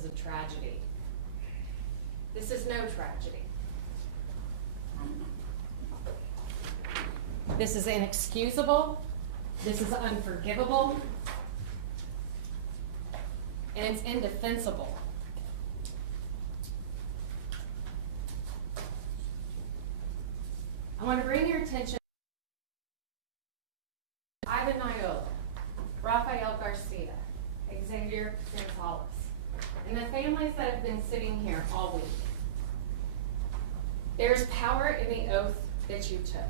is a tragedy. This is no tragedy. This is inexcusable. This is unforgivable. And it's indefensible. I want to bring your attention to Ivan Niola, Rafael Garcia, Xavier Gonzalez, and the families that have been sitting here all week. There's power in the oath that you took.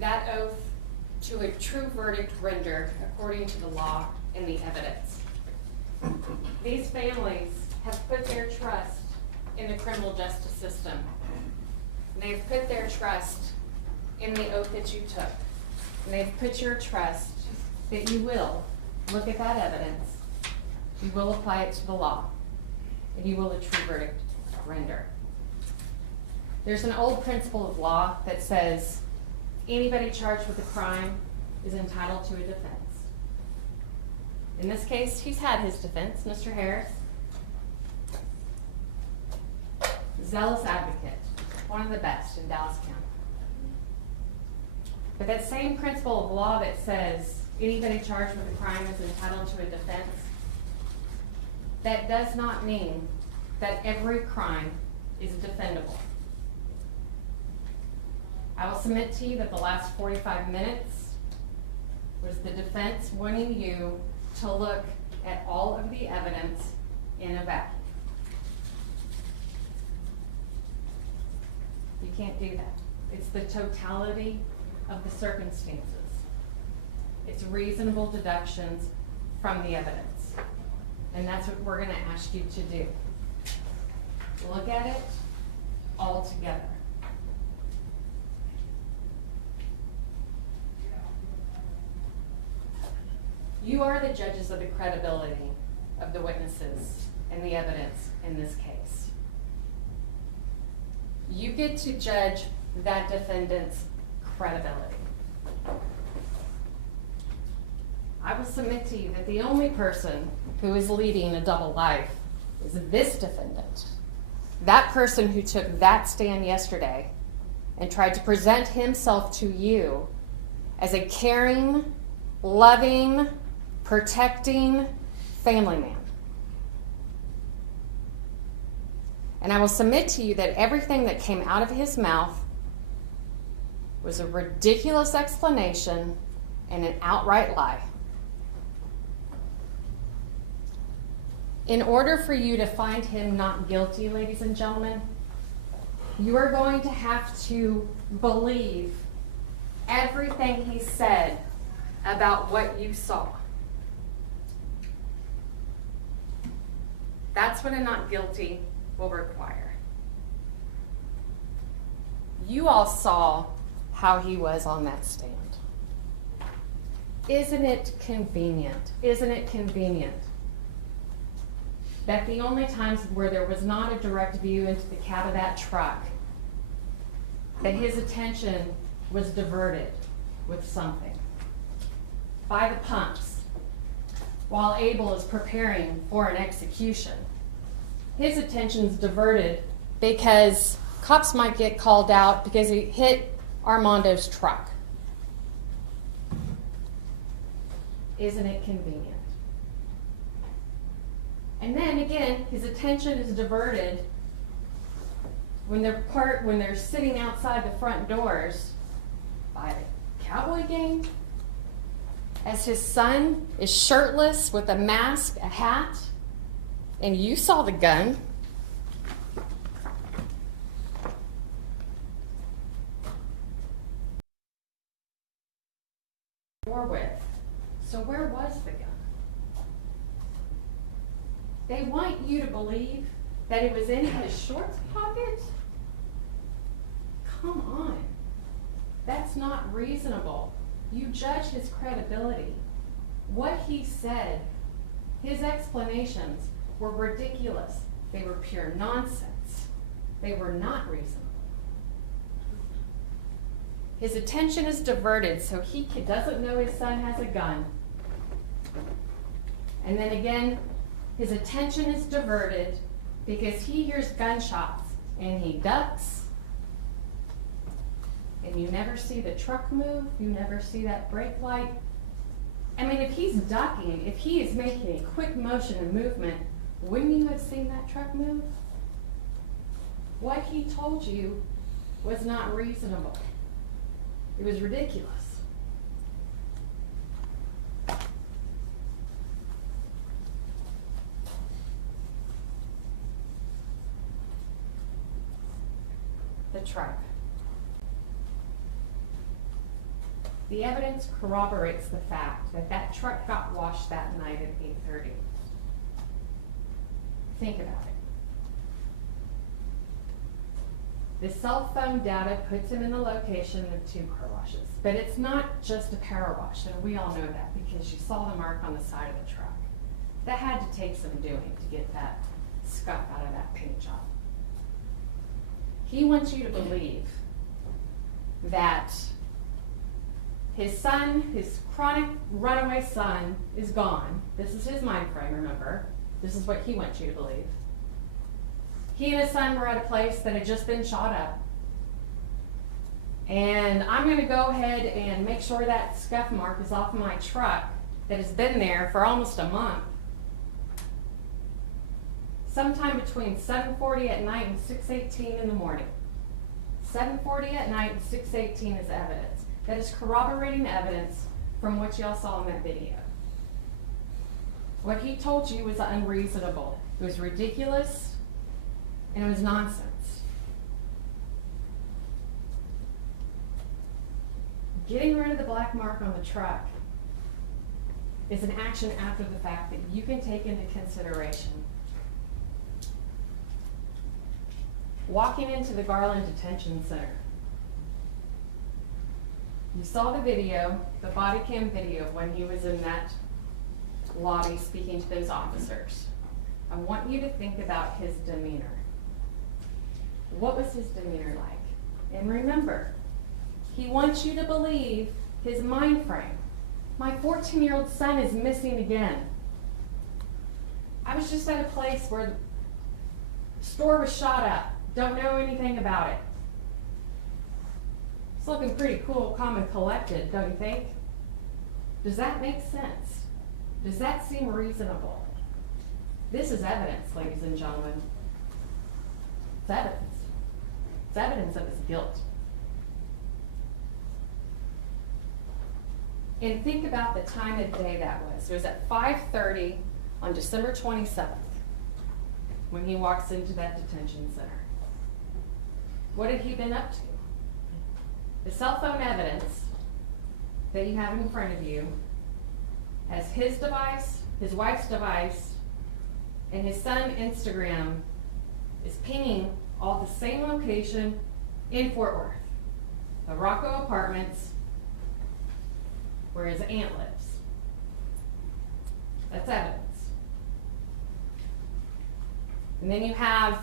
That oath to a true verdict rendered according to the law and the evidence. These families have put their trust in the criminal justice system. They've put their trust in the oath that you took. And they've put your trust that you will look at that evidence, you will apply it to the law, and you will a true verdict render. There's an old principle of law that says anybody charged with a crime is entitled to a defense. In this case, he's had his defense, Mr. Harris. Zealous advocate, one of the best in Dallas County. But that same principle of law that says anybody charged with a crime is entitled to a defense, that does not mean that every crime is defendable. I will submit to you that the last 45 minutes was the defense wanting you to look at all of the evidence in a vacuum. You can't do that. It's the totality of the circumstances. It's reasonable deductions from the evidence. And that's what we're going to ask you to do. Look at it all together. You are the judges of the credibility of the witnesses and the evidence in this case. You get to judge that defendant's credibility. I will submit to you that the only person who is leading a double life is this defendant. That person who took that stand yesterday and tried to present himself to you as a caring, loving, protecting family man. And I will submit to you that everything that came out of his mouth was a ridiculous explanation and an outright lie. In order for you to find him not guilty, ladies and gentlemen, you are going to have to believe everything he said about what you saw. That's what a not guilty will require. You all saw how he was on that stand. Isn't it convenient? Isn't it convenient that the only times where there was not a direct view into the cab of that truck, that his attention was diverted with something? By the pumps, while Abel is preparing for an execution, his attention's diverted because cops might get called out because he hit Armando's truck. Isn't it convenient? And then again, his attention is diverted when they're sitting outside the front doors by the Cowboy game, as his son is shirtless with a mask, a hat, and you saw the gun. With. So where was the gun? They want you to believe that it was in his shorts pocket? Come on. That's not reasonable. You judge his credibility. What he said, his explanations were ridiculous. They were pure nonsense. They were not reasonable. His attention is diverted, so he doesn't know his son has a gun. And then again, his attention is diverted because he hears gunshots and he ducks. And you never see the truck move, you never see that brake light. I mean, if he's ducking, if he is making a quick motion and movement, wouldn't you have seen that truck move? What he told you was not reasonable. It was ridiculous. The truck. The evidence corroborates the fact that that truck got washed that night at 8:30. Think about it. The cell phone data puts him in the location of 2 car washes, but it's not just a power wash, and we all know that because you saw the mark on the side of the truck. That had to take some doing to get that scuff out of that paint job. He wants you to believe that his son, his chronic runaway son, is gone. This is his mind frame, remember. This is what he wants you to believe. He and his son were at a place that had just been shot up. And I'm going to go ahead and make sure that scuff mark is off my truck that has been there for almost a month. Sometime between 7:40 at night and 6:18 in the morning. 7:40 at night and 6:18 is evidence. That is corroborating evidence from what y'all saw in that video. What he told you was unreasonable. It was ridiculous, and it was nonsense. Getting rid of the black mark on the truck is an action after the fact that you can take into consideration. Walking into the Garland Detention Center. You saw the video, the body cam video, when he was in that lobby speaking to those officers. I want you to think about his demeanor. What was his demeanor like? And remember, he wants you to believe his mind frame. My 14-year-old son is missing again. I was just at a place where the store was shot up. Don't know anything about it. It's looking pretty cool, calm, and collected, don't you think? Does that make sense? Does that seem reasonable? This is evidence, ladies and gentlemen. It's evidence. It's evidence of his guilt. And think about the time of day that was. It was at 5:30 on December 27th when he walks into that detention center. What had he been up to? The cell phone evidence that you have in front of you has his device, his wife's device, and his son's Instagram is pinging all the same location in Fort Worth. The Rocco Apartments, where his aunt lives. That's evidence. And then you have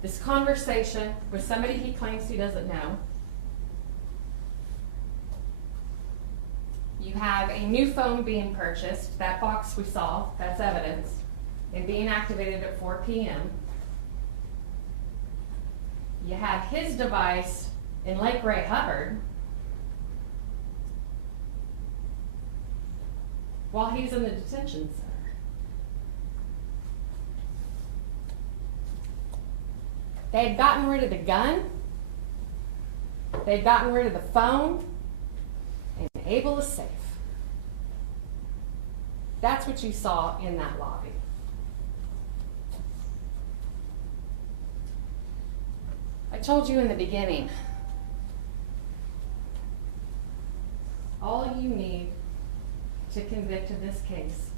this conversation with somebody he claims he doesn't know. You have a new phone being purchased, that box we saw, that's evidence, and being activated at 4 p.m. You have his device in Lake Ray Hubbard while he's in the detention center. They had gotten rid of the gun, they had gotten rid of the phone, and Abel is safe. That's what you saw in that lobby. I told you in the beginning, all you need to convict in this case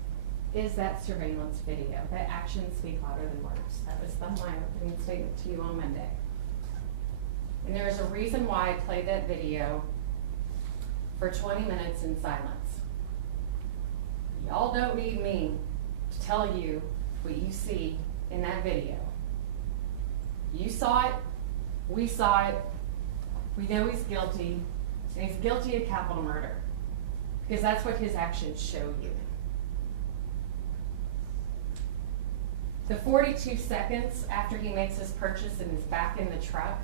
is that surveillance video. That actions speak louder than words. That was my opening statement to you on Monday. And there is a reason why I played that video for 20 minutes in silence. Y'all don't need me to tell you what you see in that video. You saw it, we saw it, we know he's guilty, and he's guilty of capital murder, because that's what his actions show you. The 42 seconds after he makes his purchase and is back in the truck,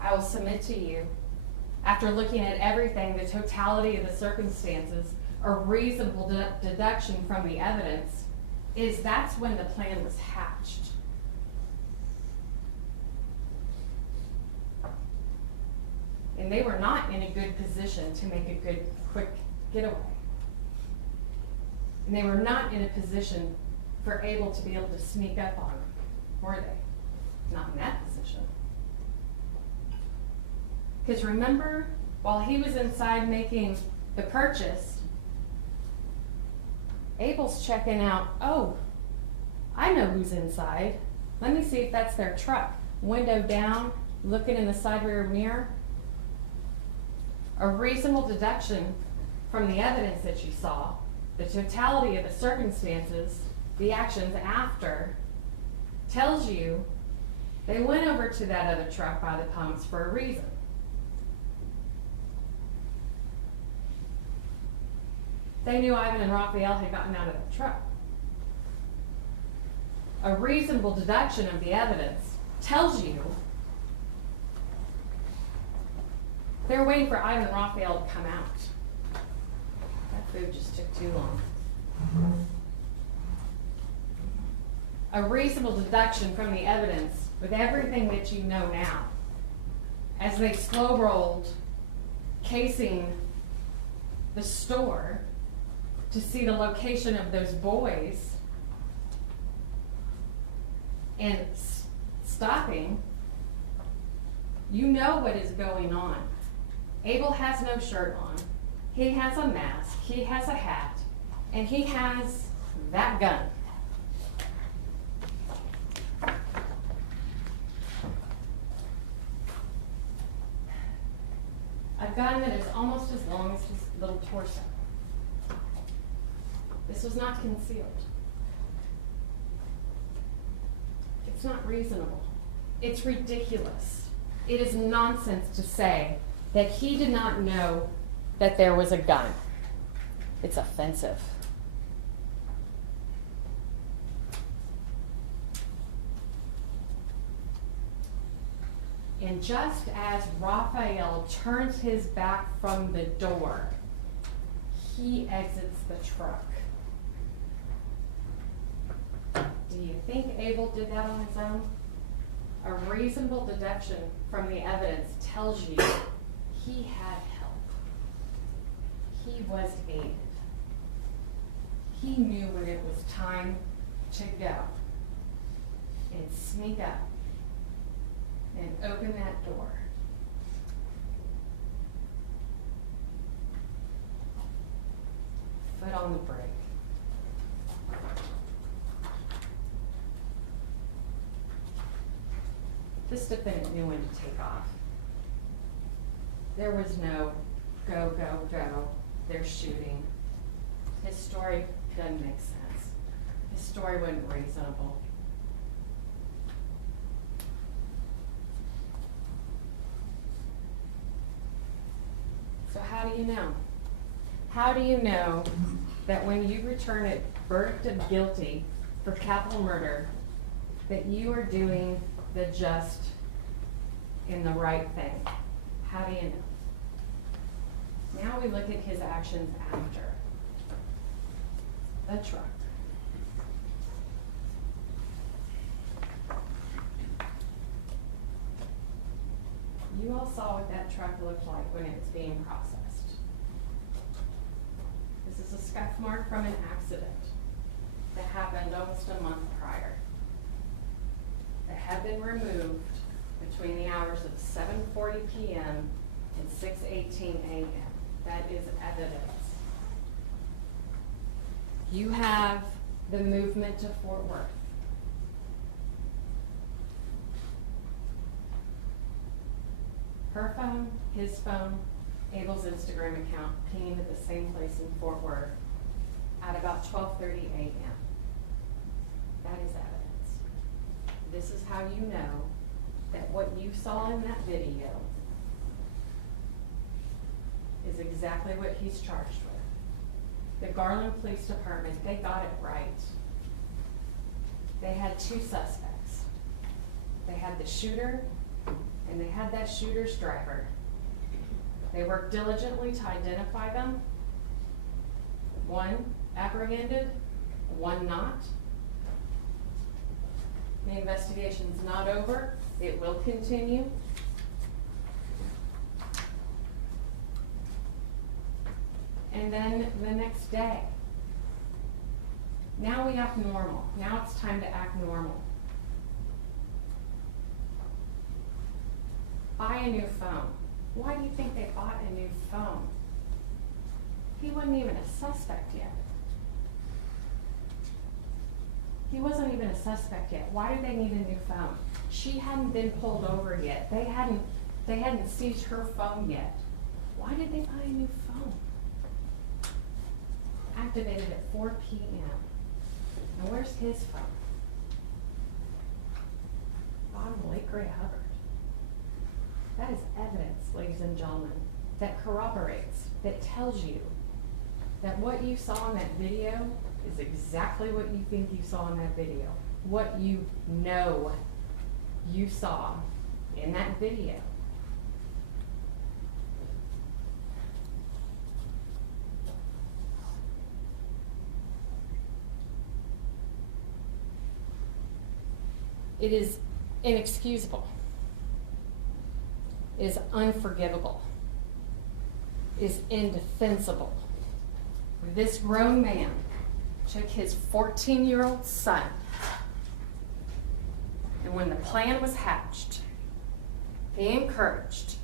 I will submit to you, after looking at everything, the totality of the circumstances, a reasonable deduction from the evidence, is that's when the plan was hatched. And they were not in a good position to make a good, quick getaway. And they were not in a position for Abel to be able to sneak up on them, were they? Not in that position. Because remember, while he was inside making the purchase, Abel's checking out, oh, I know who's inside. Let me see if that's their truck. Window down, looking in the side rear mirror. A reasonable deduction from the evidence that you saw, the totality of the circumstances, the actions after, tells you they went over to that other truck by the pumps for a reason. They knew Ivan and Raphael had gotten out of the truck. A reasonable deduction of the evidence tells you they're waiting for Ivan and Raphael to come out. That food just took too long. A reasonable deduction from the evidence with everything that you know now, as they slow rolled, casing the store to see the location of those boys and stopping, you know what is going on. Abel has no shirt on. He has a mask. He has a hat. And he has that gun. A gun that is almost as long as his little torso. This was not concealed. It's not reasonable. It's ridiculous. It is nonsense to say that he did not know that there was a gun. It's offensive. And just as Raphael turns his back from the door, he exits the truck. Do you think Abel did that on his own? A reasonable deduction from the evidence tells you he had help. He was aided. He knew when it was time to go and sneak up and open that door. Foot on the brake. This defendant knew when to take off. There was no go, go, go, they're shooting. His story doesn't make sense. His story wasn't reasonable. So how do you know? How do you know that when you return a verdict of guilty for capital murder, that you are doing the just and the right thing? How do you know? Now we look at his actions after the truck. You all saw what that truck looked like when it was being processed. This is a scuff mark from an accident that happened almost a month prior. That had been removed between the hours of 7:40 p.m. and 6:18 a.m. That is evidence. You have the movement to Fort Worth. Her phone, his phone, Abel's Instagram account pinged at the same place in Fort Worth at about 12:30 a.m. That is evidence. This is how you know that what you saw in that video is exactly what he's charged with. The Garland Police Department, they got it right. they had two suspects. They had the shooter, and they had that shooter's driver. They worked diligently to identify them. One apprehended, one not. The investigation's not over. It will continue. And then the next day, now we act normal. Now it's time to act normal. Buy a new phone. Why do you think they bought a new phone? He wasn't even a suspect yet. He wasn't even a suspect yet. Why did they need a new phone? She hadn't been pulled over yet. They hadn't seized her phone yet. Why did they buy a new phone? Activated at 4 p.m. Now where's his phone? Bottom Lake Gray Hubbard. That is evidence, ladies and gentlemen, that corroborates, that tells you that what you saw in that video is exactly what you think you saw in that video. What you know you saw in that video. It is inexcusable. It is unforgivable. It is indefensible. This grown man took his 14-year-old son, and when the plan was hatched, he encouraged,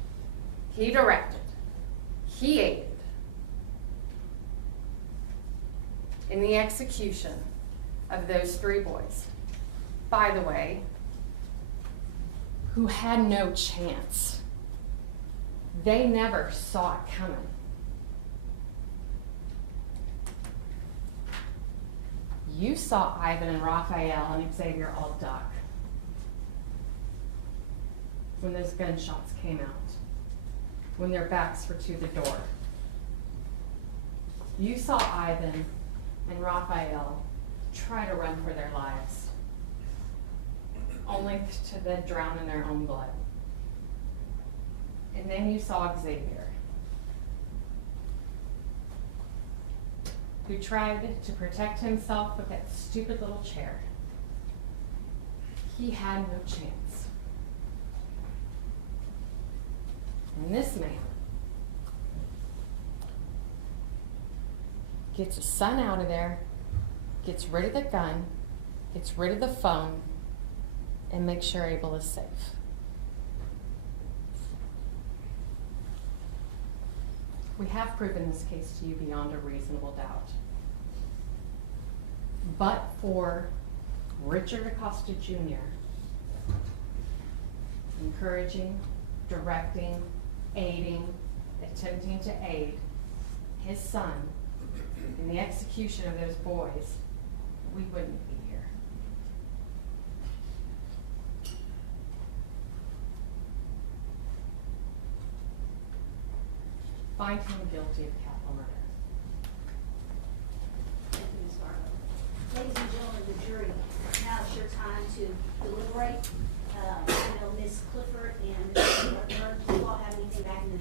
he directed, he aided in the execution of those three boys. By the way, who had no chance. They never saw it coming. You saw Ivan and Raphael and Xavier all duck when those gunshots came out, when their backs were to the door. You saw Ivan and Raphael try to run for their lives, only to then drown in their own blood. And then you saw Xavier, who tried to protect himself with that stupid little chair. He had no chance. And this man gets his son out of there, gets rid of the gun, gets rid of the phone, and makes sure Abel is safe. We have proven this case to you beyond a reasonable doubt. But for Richard Acosta Jr. encouraging, directing, aiding, attempting to aid his son in the execution of those boys, we wouldn't be here. Find him guilty of capital murder. Thank you, Ms. Garland. Ladies and gentlemen of the jury, now it's your time to deliberate. I know Ms. Clifford and Mr. Burton, do you all have anything back in the